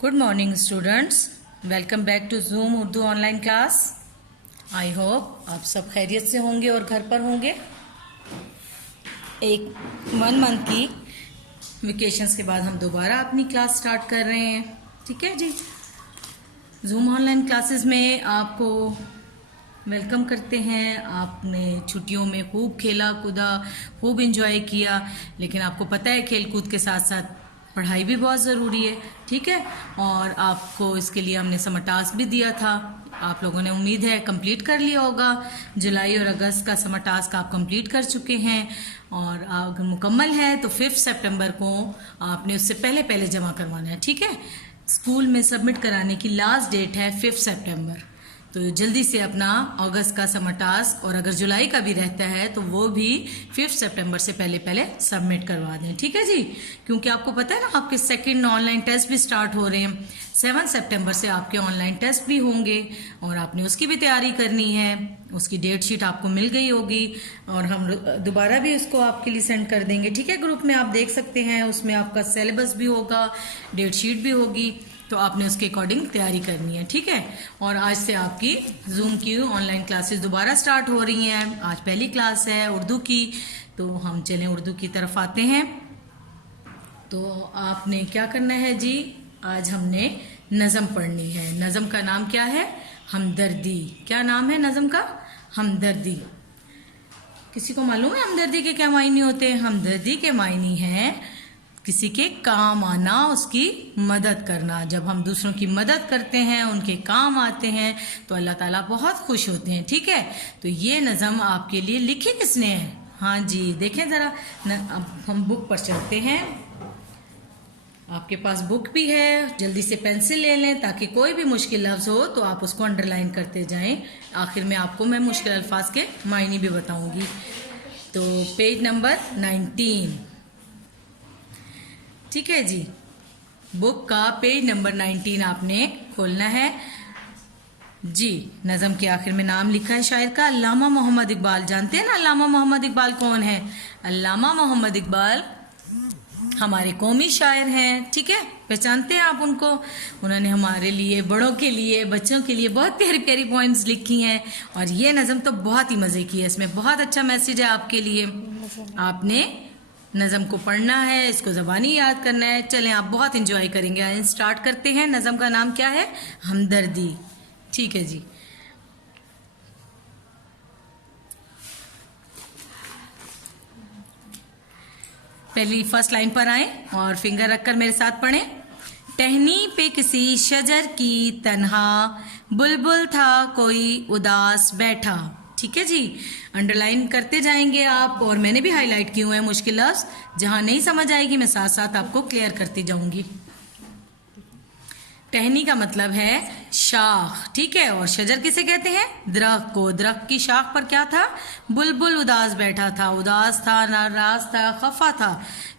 Good morning students, welcome back to Zoom Urdu online class. I hope आप सब खैरियत से होंगे और घर पर होंगे। एक 1 मंथ की वेकेशंस के बाद हम दोबारा अपनी क्लास स्टार्ट कर रहे हैं। ठीक है जी, जूम ऑनलाइन क्लासेस में आपको वेलकम करते हैं। आपने छुट्टियों में खूब खेला कूदा, खूब एंजॉय किया, लेकिन आपको पता है खेल कूद के साथ साथ पढ़ाई भी बहुत ज़रूरी है। ठीक है, और आपको इसके लिए हमने समर टास्क भी दिया था। आप लोगों ने उम्मीद है कंप्लीट कर लिया होगा। जुलाई और अगस्त का समर टास्क आप कंप्लीट कर चुके हैं, और अगर मुकम्मल है तो 5 सितंबर को आपने उससे पहले जमा करवाना है। ठीक है, स्कूल में सबमिट कराने की लास्ट डेट है 5 सितंबर। तो जल्दी से अपना अगस्त का समर टास्क, और अगर जुलाई का भी रहता है तो वो भी 5 सितंबर से पहले सबमिट करवा दें। ठीक है जी, क्योंकि आपको पता है ना आपके सेकंड ऑनलाइन टेस्ट भी स्टार्ट हो रहे हैं। 7 सितंबर से आपके ऑनलाइन टेस्ट भी होंगे और आपने उसकी भी तैयारी करनी है। उसकी डेट शीट आपको मिल गई होगी और हम दोबारा भी उसको आपके लिए सेंड कर देंगे। ठीक है, ग्रुप में आप देख सकते हैं, उसमें आपका सिलेबस भी होगा, डेट शीट भी होगी, तो आपने उसके अकॉर्डिंग तैयारी करनी है। ठीक है, और आज से आपकी जूम की ऑनलाइन क्लासेस दोबारा स्टार्ट हो रही हैं। आज पहली क्लास है उर्दू की, तो हम चलें उर्दू की तरफ आते हैं। तो आपने क्या करना है जी, आज हमने नज़म पढ़नी है। नज़म का नाम क्या है? हमदर्दी। क्या नाम है नज़म का? हमदर्दी। किसी को मालूम है हमदर्दी के क्या मायने होते हैं? हमदर्दी के मायने हैं किसी के काम आना, उसकी मदद करना। जब हम दूसरों की मदद करते हैं, उनके काम आते हैं, तो अल्लाह ताला बहुत खुश होते हैं। ठीक है, तो ये नज़म आपके लिए लिखी किसने है? हाँ जी, देखें ज़रा, अब हम बुक पर चलते हैं। आपके पास बुक भी है, जल्दी से पेंसिल ले लें ताकि कोई भी मुश्किल लफ्ज़ हो तो आप उसको अंडरलाइन करते जाएं। आखिर में आपको मैं मुश्किल अल्फाज के मायने भी बताऊंगी। तो पेज नंबर 19। ठीक है जी, बुक का पेज नंबर 19 आपने खोलना है जी। नज़म के आखिर में नाम लिखा है शायर का, अल्लामा मोहम्मद इकबाल। जानते हैं ना अल्लामा मोहम्मद इकबाल कौन है? अल्लामा मोहम्मद इकबाल हमारे कौमी शायर हैं। ठीक है, पहचानते हैं आप उनको? उन्होंने हमारे लिए, बड़ों के लिए, बच्चों के लिए बहुत प्यारी प्यारी पोइम्स लिखी हैं, और ये नज़म तो बहुत ही मज़े की है। इसमें बहुत अच्छा मैसेज है आपके लिए। आपने नज़म को पढ़ना है, इसको ज़बानी याद करना है। चलें, आप बहुत इंजॉय करेंगे। आज स्टार्ट करते हैं। नज़म का नाम क्या है? हमदर्दी। ठीक है जी, पहली फर्स्ट लाइन पर आए और फिंगर रखकर मेरे साथ पढ़ें। टहनी पे किसी शजर की तन्हा, बुलबुल था कोई उदास बैठा। ठीक है जी, अंडरलाइन करते जाएंगे आप, और मैंने भी हाईलाइट किए हुए हैं मुश्किल लफ्ज़। जहां नहीं समझ आएगी मैं साथ साथ आपको क्लियर करती जाऊंगी। टहनी का मतलब है शाख। ठीक है, और शजर किसे कहते हैं? दरख्त को। दरख्त की शाख पर क्या था? बुलबुल उदास बैठा था। उदास था, नाराज था, खफा था।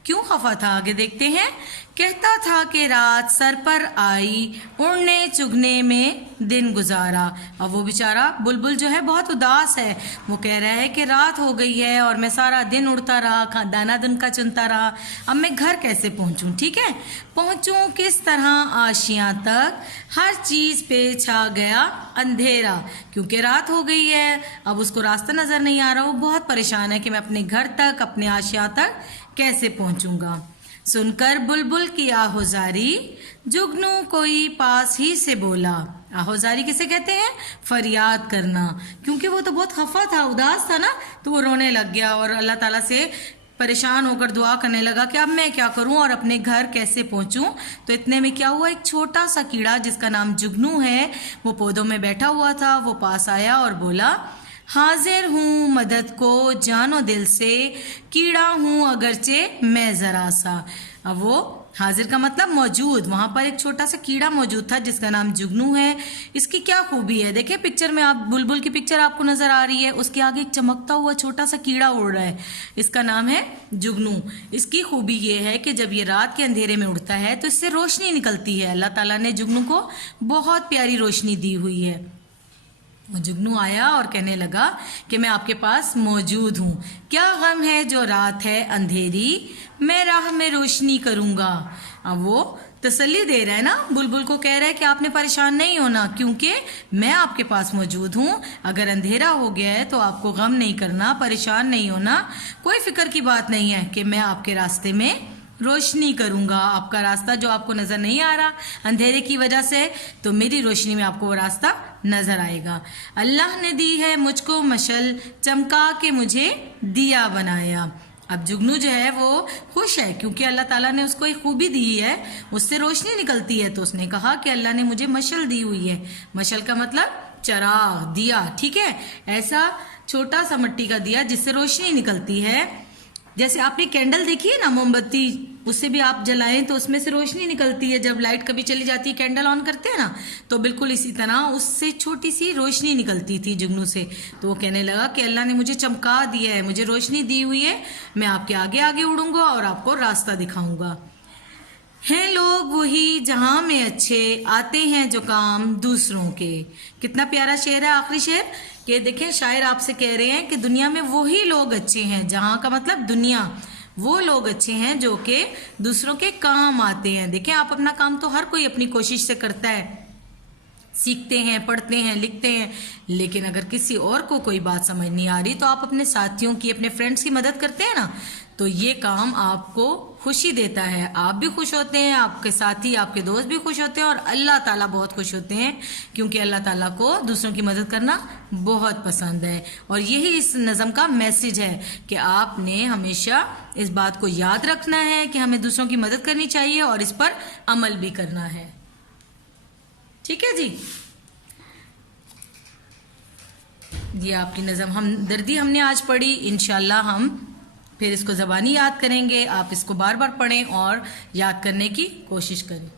क्यों खफा था? आगे देखते हैं। कहता था कि रात सर पर आई, उड़ने चुगने में दिन गुजारा। अब वो बेचारा बुलबुल जो है बहुत उदास है। वो कह रहा है कि रात हो गई है और मैं सारा दिन उड़ता रहा, दाना दिन का चुनता रहा, अब मैं घर कैसे पहुंचूं? ठीक है, पहुंचूं किस तरह आशियां तक, हर चीज पे छा गया अंधेरा। क्योंकि रात हो गई है, अब उसको रास्ता नजर नहीं आ रहा। वो बहुत परेशान है कि मैं अपने घर तक, अपने आशियां तक कैसे पहुंचूंगा। सुनकर बुलबुल की आहोजारी, जुगनू कोई पास ही से बोला। आहोजारी किसे कहते हैं? फरियाद करना। क्योंकि वो तो बहुत खफा था, उदास था ना, तो वो रोने लग गया और अल्लाह ताला से परेशान होकर दुआ करने लगा कि अब मैं क्या करूं और अपने घर कैसे पहुंचूं। तो इतने में क्या हुआ, एक छोटा सा कीड़ा जिसका नाम जुगनू है, वो पौधों में बैठा हुआ था। वो पास आया और बोला, हाजिर हूँ मदद को जानो दिल से, कीड़ा हूँ अगरचे मैं जरा सा। अब वो हाजिर का मतलब मौजूद, वहां पर एक छोटा सा कीड़ा मौजूद था जिसका नाम जुगनू है। इसकी क्या खूबी है? देखिए पिक्चर में, आप बुलबुल की पिक्चर आपको नजर आ रही है, उसके आगे एक चमकता हुआ छोटा सा कीड़ा उड़ रहा है, इसका नाम है जुगनू। इसकी खूबी ये है कि जब ये रात के अंधेरे में उड़ता है तो इससे रोशनी निकलती है। अल्लाह ताला ने जुगनू को बहुत प्यारी रोशनी दी हुई है। जुगनू आया और कहने लगा कि मैं आपके पास मौजूद हूँ, क्या गम है जो रात है अंधेरी, मैं राह में रोशनी करूँगा। अब वो तसल्ली दे रहा है ना, बुलबुल को कह रहा है कि आपने परेशान नहीं होना, क्योंकि मैं आपके पास मौजूद हूँ। अगर अंधेरा हो गया है तो आपको गम नहीं करना, परेशान नहीं होना, कोई फिक्र की बात नहीं है कि मैं आपके रास्ते में रोशनी करूंगा। आपका रास्ता जो आपको नजर नहीं आ रहा अंधेरे की वजह से, तो मेरी रोशनी में आपको वो रास्ता नजर आएगा। अल्लाह ने दी है मुझको मशल, चमका के मुझे दिया बनाया। अब जुगनू जो है वो खुश है क्योंकि अल्लाह ताला ने उसको एक खूबी दी है, उससे रोशनी निकलती है। तो उसने कहा कि अल्लाह ने मुझे मशल दी हुई है। मशल का मतलब चराग, दिया, ठीक है। ऐसा छोटा सा मिट्टी का दिया जिससे रोशनी निकलती है। जैसे आपने कैंडल देखी है ना, मोमबत्ती, उससे भी आप जलाएं तो उसमें से रोशनी निकलती है। जब लाइट कभी चली जाती है, कैंडल ऑन करते हैं ना, तो बिल्कुल इसी तरह उससे छोटी सी रोशनी निकलती थी जुगनू से। तो वो कहने लगा कि अल्लाह ने मुझे चमका दिया है, मुझे रोशनी दी हुई है, मैं आपके आगे आगे उड़ूंगा और आपको रास्ता दिखाऊंगा। हैं लोग वही जहां में अच्छे, आते हैं जो काम दूसरों के। कितना प्यारा शेर है आखिरी शेर, कि देखें शायर आपसे कह रहे हैं कि दुनिया में वही लोग अच्छे हैं, जहां का मतलब दुनिया, वो लोग अच्छे हैं जो कि दूसरों के काम आते हैं। देखें आप अपना काम तो हर कोई अपनी कोशिश से करता है, सीखते हैं, पढ़ते हैं, लिखते हैं, लेकिन अगर किसी और को कोई बात समझ नहीं आ रही तो आप अपने साथियों की, अपने फ्रेंड्स की मदद करते हैं ना, तो ये काम आपको खुशी देता है। आप भी खुश होते हैं, आपके साथी, आपके दोस्त भी खुश होते हैं और अल्लाह ताला बहुत खुश होते हैं, क्योंकि अल्लाह ताला को दूसरों की मदद करना बहुत पसंद है। और यही इस नज़म का मैसेज है कि आपने हमेशा इस बात को याद रखना है कि हमें दूसरों की मदद करनी चाहिए और इस पर अमल भी करना है। ठीक है जी, ये आपकी नज़म हमदर्दी हमने आज पढ़ी। इंशाल्लाह हम फिर इसको ज़बानी याद करेंगे। आप इसको बार बार पढ़ें और याद करने की कोशिश करें।